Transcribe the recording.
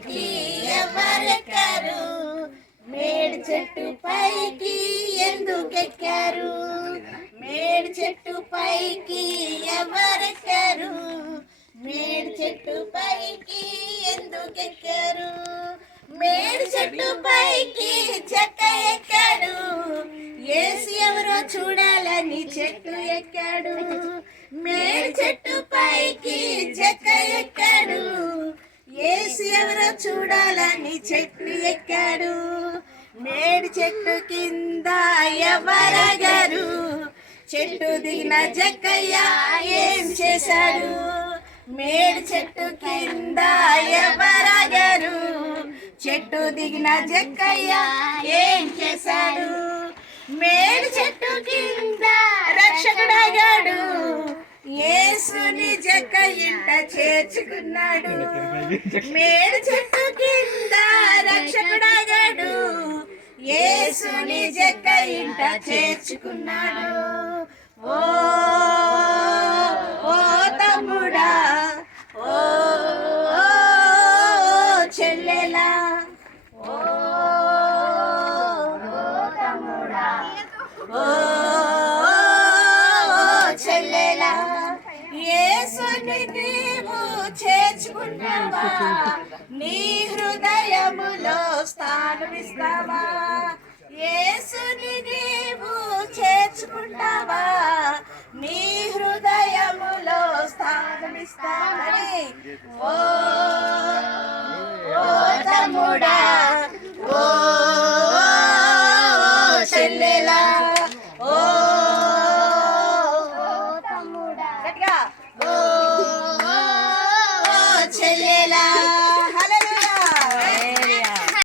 పైకి ఎవరెక్కారు? మేడి చెట్టు పైకి ఎందుకెక్కారు? మేడి చెట్టు పైకి ఎవరెక్కారు? మేడి చెట్టు పైకి ఎందుకెక్కారు? మేడి చెట్టు పైకి చెక్క ఎక్కాడు. యేసు ఎవరో చూడాలని చెట్టు ఎక్కాడు. మేడి చెట్టు పైకి చెక్క ఎక్కాడు. యేసు ఎవరో చూడాలని చెట్టు ఎక్కాడు. మేడి చెట్టు కింద ఎవరగారు? చెట్టు దిగిన జక్కయ్య ఏం చేశాడు? మేడి చెట్టు కింద ఎవరగారు? చెట్టు దిగిన జక్కయ్య ఏం చేశాడు? మేడి చెట్టు కింద రక్షకుడగాడు. యేసుని జక్క ఇంట చేర్చుకున్నాడు. మేడి చెట్టు కింద రక్షకుడగాడు. యేసుని జక్క ఇంట చేర్చుకున్నాడు. ఓ ఓ తమ్ముడా, ఓ చెల్లెలా, ఓ తమ్ముడా, ఓ చెల్లెలా, యేసుని నీవు చేర్చుకున్నావా? నీ హృదయములో స్థానమిస్తావా? యేసుని నీవు చేర్చుకుంటావా? నీ హృదయములో స్థానమిస్తావని ఓ